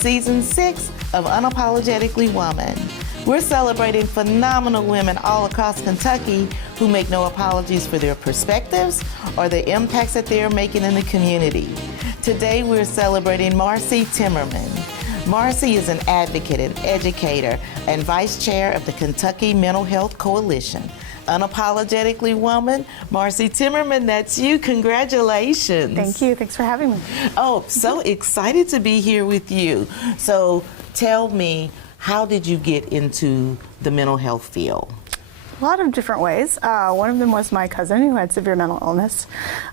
Season 6 of Unapologetically Woman. We're celebrating phenomenal women all across Kentucky who make no apologies for their perspectives or the impacts that they are making in the community. Today we're celebrating Marcie Timmerman. Marcie is an advocate and educator and vice chair of the Kentucky Mental Health Coalition. Unapologetically Woman, Marcie Timmerman, that's you. Congratulations. Thank you. Thanks for having me. Oh, so excited to be here with you. So tell me, how did you get into the mental health field? A lot of different ways. One of them was my cousin who had severe mental illness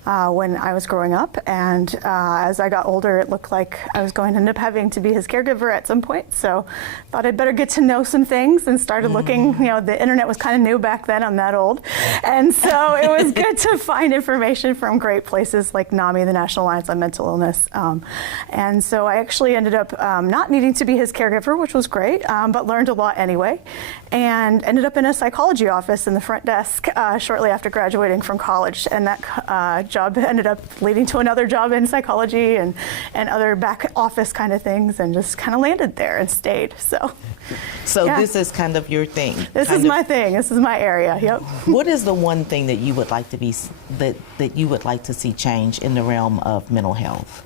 when I was growing up, and as I got older it looked like I was going to end up having to be his caregiver at some point, so thought I'd better get to know some things and started looking. You know, the internet was kind of new back then, I'm that old, and so it was good to find information from great places like NAMI, the National Alliance on Mental Illness, and so I actually ended up not needing to be his caregiver, which was great, but learned a lot anyway, and ended up in a psychology office in the front desk shortly after graduating from college, and that job ended up leading to another job in psychology and other back office kind of things, and just kind of landed there and stayed. So yeah. This is kind of your thing. This is my thing. This is my area. Yep. What is the one thing that you would like to be that you would like to see change in the realm of mental health?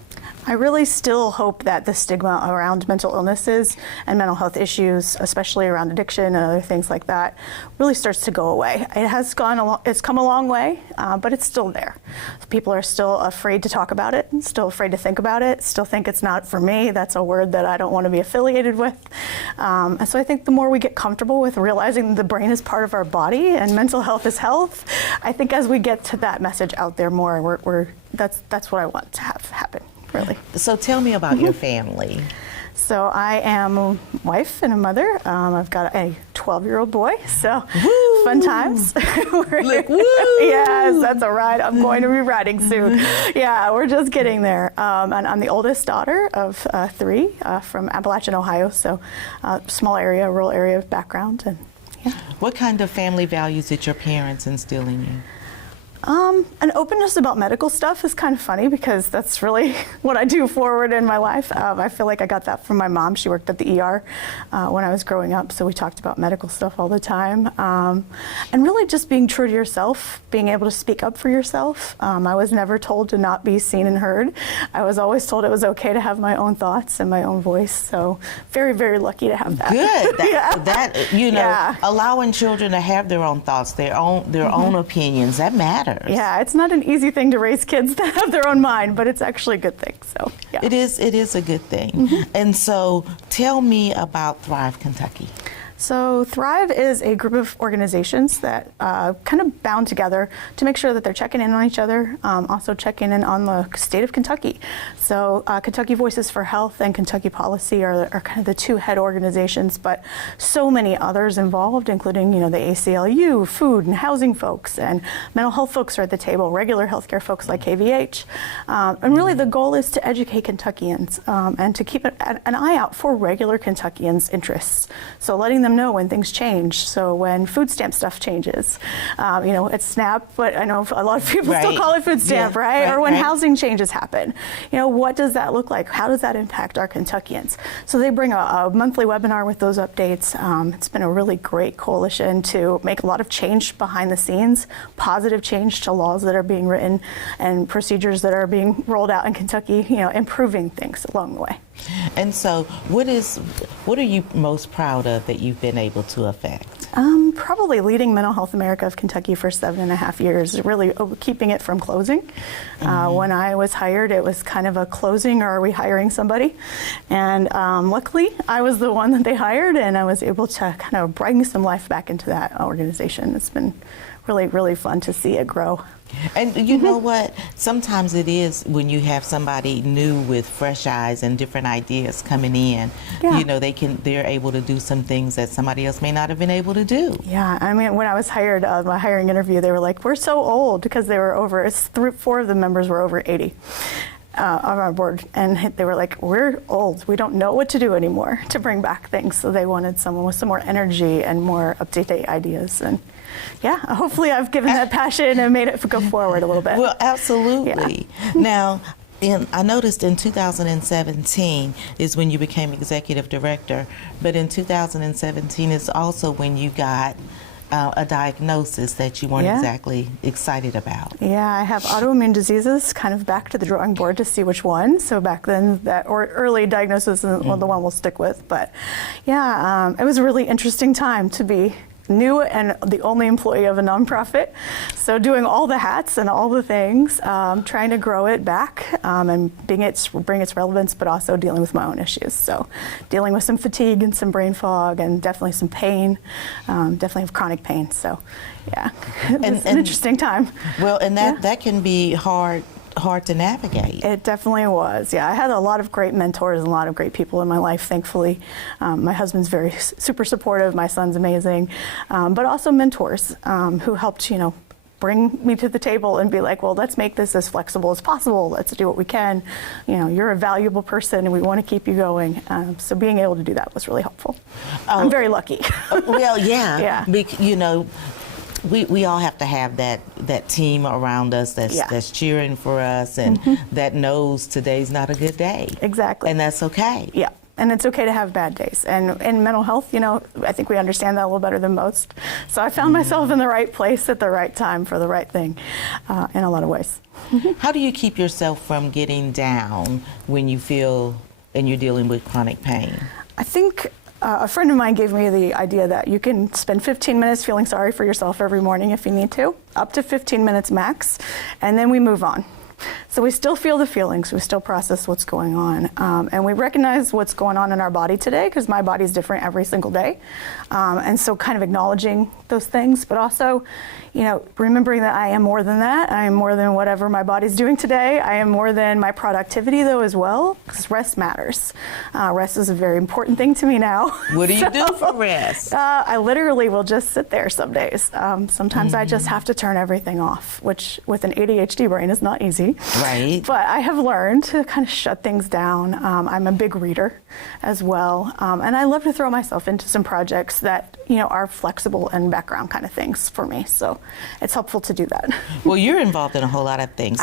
I really still hope that the stigma around mental illnesses and mental health issues, especially around addiction and other things like that, really starts to go away. It's come a long way, but it's still there. People are still afraid to talk about it, still afraid to think about it, still think it's not for me. That's a word that I don't want to be affiliated with. And so I think the more we get comfortable with realizing the brain is part of our body and mental health is health, I think as we get to that message out there more, that's what I want to have happen. Really. So tell me about your family. So I am a wife and a mother. I've got a 12-year-old boy, so woo! Fun times. Look, woo! Yes, that's a ride I'm going to be riding soon. Yeah, we're just getting there. And I'm the oldest daughter of 3 from Appalachian, Ohio, so small area, rural area background. And yeah. What kind of family values did your parents instill in you? An openness about medical stuff is kind of funny because that's really what I do forward in my life. I feel like I got that from my mom. She worked at the ER when I was growing up, so we talked about medical stuff all the time. And really just being true to yourself, being able to speak up for yourself. I was never told to not be seen and heard. I was always told it was okay to have my own thoughts and my own voice, so very, very lucky to have that. Good. That you know, yeah. Allowing children to have their own thoughts, their own opinions, that matters. Yeah, it's not an easy thing to raise kids to have their own mind, but it's actually a good thing. So yeah. It is a good thing. And so tell me about Thrive Kentucky. So Thrive is a group of organizations that kind of bound together to make sure that they're checking in on each other, also checking in on the state of Kentucky. So Kentucky Voices for Health and Kentucky Policy are kind of the 2 head organizations, but so many others involved, including the ACLU, food and housing folks, and mental health folks are at the table, regular healthcare folks like KVH. And really the goal is to educate Kentuckians and to keep an eye out for regular Kentuckians' interests. So letting them know when things change. So when food stamp stuff changes, it's SNAP, but I know a lot of people still call it food stamp, right? Or when housing changes happen, what does that look like? How does that impact our Kentuckians? So they bring a monthly webinar with those updates. It's been a really great coalition to make a lot of change behind the scenes, positive change to laws that are being written and procedures that are being rolled out in Kentucky, improving things along the way. And so what are you most proud of that you've been able to affect? Probably leading Mental Health America of Kentucky for 7.5 years, really keeping it from closing. When I was hired, it was kind of a closing, or are we hiring somebody? And luckily, I was the one that they hired, and I was able to kind of bring some life back into that organization. It's been really, really fun to see it grow. And you know what? Sometimes it is when you have somebody new with fresh eyes and different ideas coming in. Yeah. They're able to do some things that somebody else may not have been able to do. Yeah, I mean, when I was hired, my hiring interview, they were like, "We're so old," because they were over. 4 of the members were over 80. On our board, and they were like, "We're old. We don't know what to do anymore to bring back things." So they wanted someone with some more energy and more up-to-date ideas. And yeah, hopefully I've given that passion and made it go forward a little bit. Well, absolutely. Yeah. Now, I noticed in 2017 is when you became executive director, but in 2017 is also when you got a diagnosis that you weren't exactly excited about. Yeah, I have autoimmune diseases, kind of back to the drawing board to see which one. So back then, that or early diagnosis is the one we'll stick with. But yeah, it was a really interesting time to be new and the only employee of a nonprofit. So doing all the hats and all the things, trying to grow it back and bring its relevance, but also dealing with my own issues. So dealing with some fatigue and some brain fog and definitely some pain, definitely have chronic pain. So yeah, it's an interesting time. Well, and that can be hard to navigate. It definitely was. Yeah, I had a lot of great mentors and a lot of great people in my life, thankfully. My husband's very super supportive. My son's amazing, but also mentors who helped, bring me to the table and be like, well, let's make this as flexible as possible. Let's do what we can. You're a valuable person and we want to keep you going. So being able to do that was really helpful. I'm very lucky. Well, yeah. Yeah. We all have to have that team around us that's cheering for us and that knows today's not a good day. Exactly. And that's okay. Yeah. And it's okay to have bad days. And in mental health, I think we understand that a little better than most. So I found myself in the right place at the right time for the right thing in a lot of ways. How do you keep yourself from getting down when you feel and you're dealing with chronic pain? I think a friend of mine gave me the idea that you can spend 15 minutes feeling sorry for yourself every morning if you need to, up to 15 minutes max, and then we move on. So we still feel the feelings, we still process what's going on, and we recognize what's going on in our body today, because my body's different every single day, and so kind of acknowledging those things, but also, remembering that I am more than that. I am more than whatever my body's doing today. I am more than my productivity, though, as well, because rest matters. Rest is a very important thing to me now. What do you do for rest? I literally will just sit there some days. Sometimes I just have to turn everything off, which with an ADHD brain is not easy. Right. But I have learned to kind of shut things down. I'm a big reader as well. And I love to throw myself into some projects that, are flexible and background kind of things for me. So it's helpful to do that. Well, you're involved in a whole lot of things.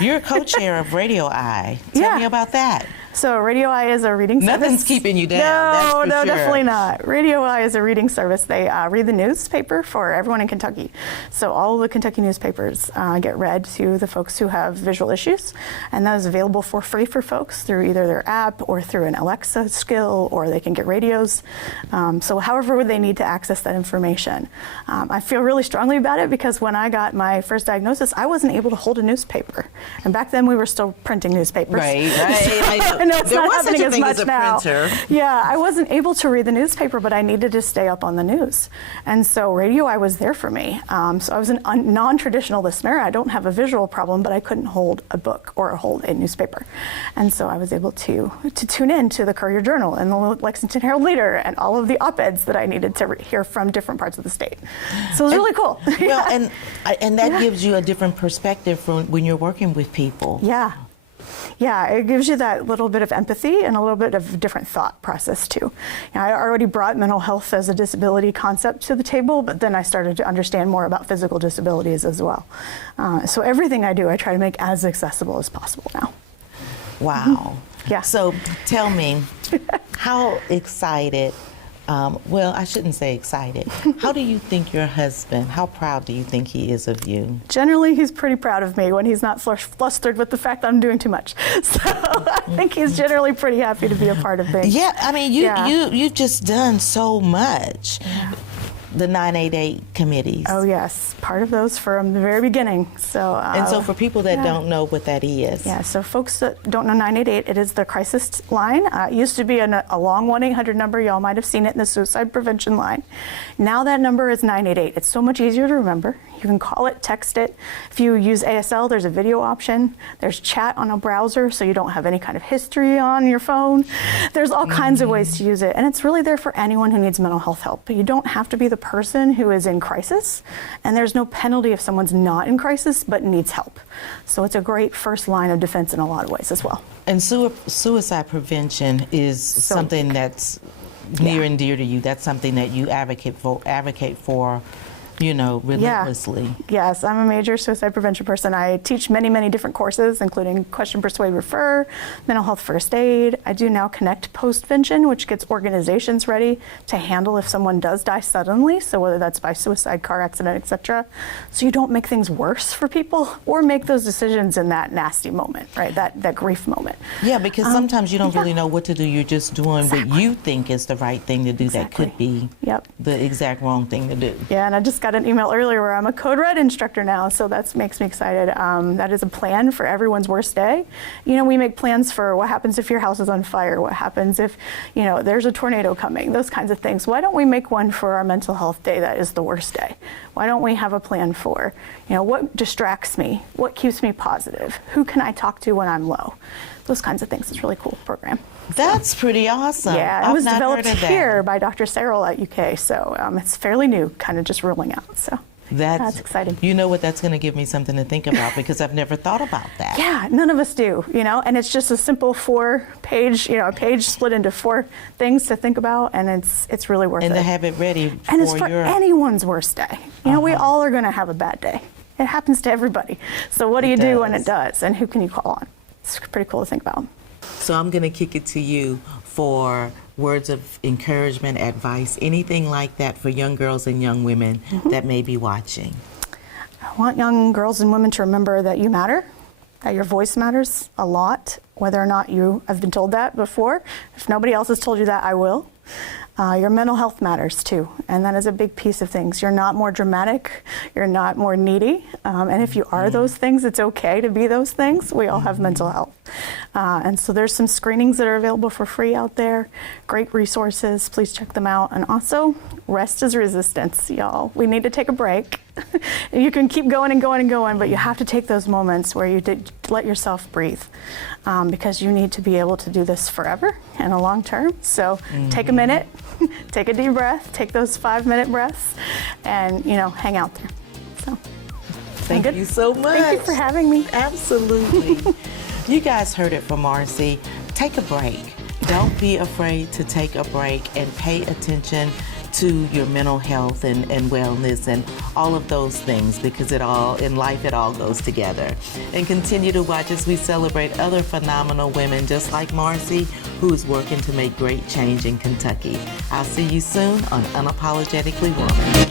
You're co-chair of RadioEye. Tell me about that. So RadioEye is a reading service. Nothing's keeping you down. No, definitely not. RadioEye is a reading service. They read the newspaper for everyone in Kentucky. So all the Kentucky newspapers get read to the folks who have visual issues, and that is available for free for folks through either their app or through an Alexa skill, or they can get radios. So however they need to access that information. I feel really strongly about it because when I got my first diagnosis, I wasn't able to hold a newspaper. And back then we were still printing newspapers. Right. I know it's there not was happening such a as thing much as a now. printer. Yeah, I wasn't able to read the newspaper, but I needed to stay up on the news. And so RadioEye was there for me. So I was a non-traditional listener. I don't have a visual problem, but I couldn't hold a book or hold a newspaper. And so I was able to tune in to the Courier-Journal and the Lexington Herald-Leader and all of the op-eds that I needed to hear from different parts of the state. So it was really cool. Well, and that gives you a different perspective from when you're working with people. Yeah, it gives you that little bit of empathy and a little bit of different thought process too. I already brought mental health as a disability concept to the table, but then I started to understand more about physical disabilities as well. So everything I do, I try to make as accessible as possible now. Wow. Yeah. So tell me, how excited, well, I shouldn't say excited. How do you think your husband, how proud do you think he is of you? Generally, he's pretty proud of me when he's not flustered with the fact that I'm doing too much. So I think he's generally pretty happy to be a part of things. Yeah, I mean, you've just done so much. Yeah. The 988 committees. Oh yes, part of those from the very beginning. So and so for people that don't know what that is. Yeah, so folks that don't know 988, it is the crisis line. It used to be a long 1-800 number. Y'all might have seen it in the suicide prevention line. Now that number is 988. It's so much easier to remember. You can call it, text it. If you use ASL, there's a video option. There's chat on a browser, so you don't have any kind of history on your phone. There's all kinds of ways to use it, and it's really there for anyone who needs mental health help. But you don't have to be the person who is in crisis, and there's no penalty if someone's not in crisis but needs help. So it's a great first line of defense in a lot of ways as well. And suicide prevention is something that's near and dear to you. That's something that you advocate for relentlessly. Yes, I'm a major suicide prevention person. I teach many, many different courses, including Question, Persuade, Refer, Mental Health First Aid. I do now Connect Postvention, which gets organizations ready to handle if someone does die suddenly, so whether that's by suicide, car accident, etc. So you don't make things worse for people or make those decisions in that nasty moment, right? That grief moment. Yeah, because sometimes you don't really know what to do. You're just doing what you think is the right thing to do. That could be the exact wrong thing to do. Yeah, and I just got an email earlier where I'm a Code Red instructor now, so that makes me excited. That is a plan for everyone's worst day. We make plans for what happens if your house is on fire, what happens if, there's a tornado coming, those kinds of things. Why don't we make one for our mental health day that is the worst day? Why don't we have a plan for, what distracts me? What keeps me positive? Who can I talk to when I'm low? Those kinds of things. It's a really cool program. That's pretty awesome. Yeah, it was developed here by Dr. Cyril at UK, so it's fairly new, kind of just rolling out. So that's exciting. You know what? That's going to give me something to think about because I've never thought about that. Yeah, none of us do, and it's just a simple 4-page, a page split into 4 things to think about, and it's really worth it. And to have it ready and it's for anyone's worst day. We all are going to have a bad day. It happens to everybody. So what do you do when it does, and who can you call on? It's pretty cool to think about. So I'm going to kick it to you for words of encouragement, advice, anything like that for young girls and young women that may be watching. I want young girls and women to remember that you matter, that your voice matters a lot, whether or not you have been told that before. If nobody else has told you that, I will. Your mental health matters too, and that is a big piece of things. You're not more dramatic, you're not more needy, and if you are those things, it's okay to be those things. We all have mental health. And so there's some screenings that are available for free out there, great resources, please check them out. And also, rest is resistance, y'all. We need to take a break. You can keep going and going and going, but you have to take those moments where you let yourself breathe, because you need to be able to do this forever and a long term. So take a minute, take a deep breath, take those 5-minute breaths, and hang out there. So thank you so much. Thank you for having me. Absolutely. You guys heard it from Marcie. Take a break. Don't be afraid to take a break and pay attention to your mental health and wellness and all of those things, because in life it all goes together. And continue to watch as we celebrate other phenomenal women just like Marcie, who is working to make great change in Kentucky. I'll see you soon on Unapologetically Woman.